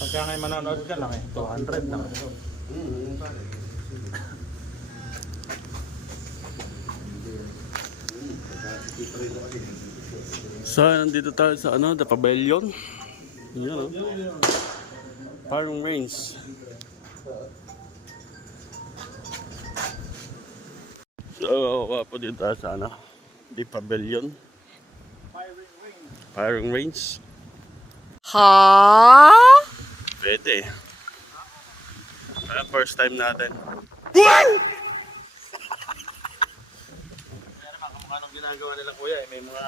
Pagka ngayon manonood ka lang 200 lang. So, nandito tayo sa The Pavilion. Yan, Firing Range. So, po dito tayo sa The Pavilion. Firing Range. Ha? Pwede. First time natin. Kaya naman, kamukha nung ginagawa nila kuya may mga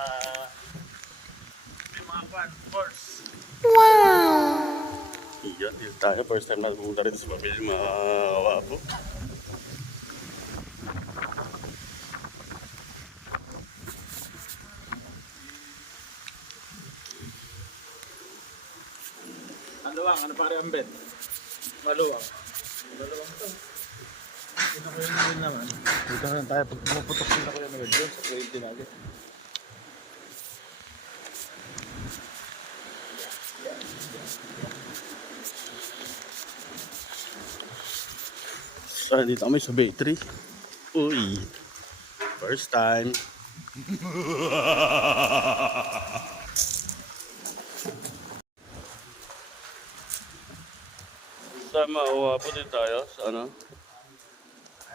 course. Wow! Yan, dito tayo. First time natin pumunta rin sa Pavilion, mga kawapo. Maluwang, ano pare ang bet? Maluwang. Maluwang to. Dito ko yun din naman. Dito na tayo. Pag pumuputok sila ko yung medyo sa 20 na agad. So, dito kami sa Bay 3. Uy. First time. Sa mauwa po din tayo sa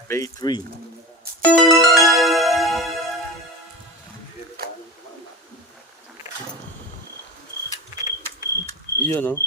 Bay 3. Iyon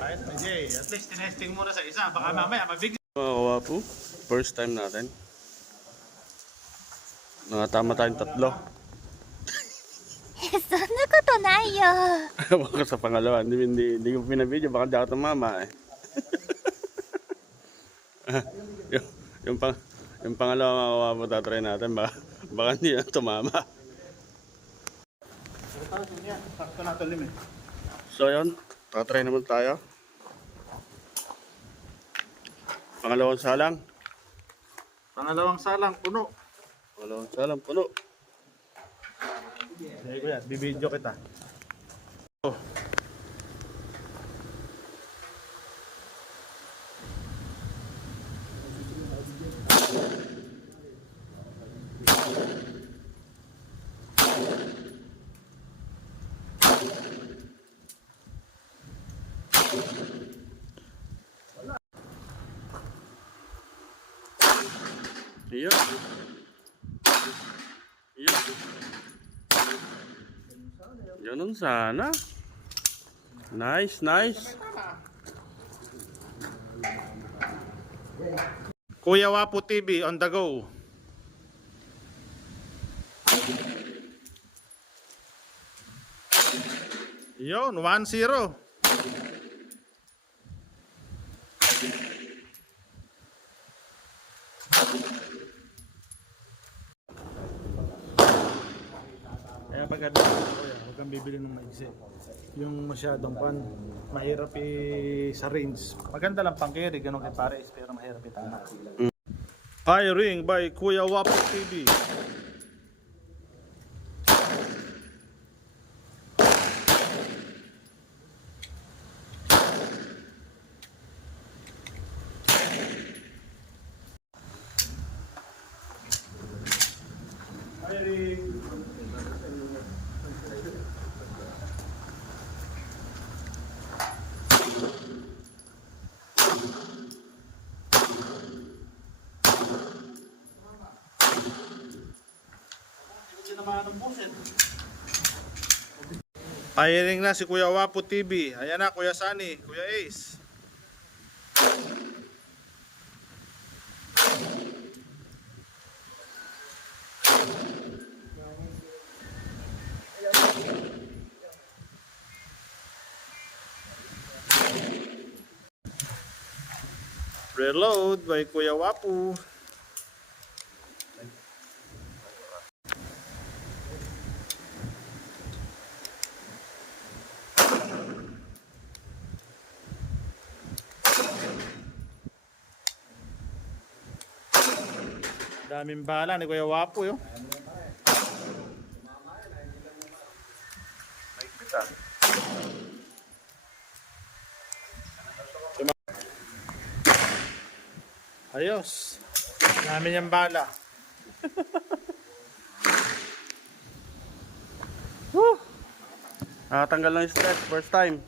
Alright, Jay, at least tinesting muna sa isa. Baka mamaya mabigla. Mga kawapo, first time natin. Nakatama tayong 3. そんなことないよ。 Baka sa pangalawa, hindi ko pinabidyo, baka di ako tumama yung, yung pangalawa mga kawapo, tatry natin, baka hindi na tumama. Sakto na ito limit. So yun, tatry naman tayo. Pangalawang salang. Pangalawang salang, puno. Pangalawang salang, puno. Sige kuya, bibidyo kita. Oh. Iya. Iya. Ganun sana. Nice, nice. Kuya Wapo TV on the go. Yun, 1-0. Kaya pagka huwag kang bibili ng maigsi. Yung masyadong mahirap sa range. Maganda lang pang carry, ganun kay pares, pero mahirap itama. Firing by Kuya Wapo TV. Firing. Firing na si Kuya Wapo TV. Ayan na, Kuya Sunny, Kuya Ace. Reload by Kuya Wapo. Daming bala ni Kuya Wapo yun. Ayos. Namin yung bala. Tanggal lang yung stress, first time.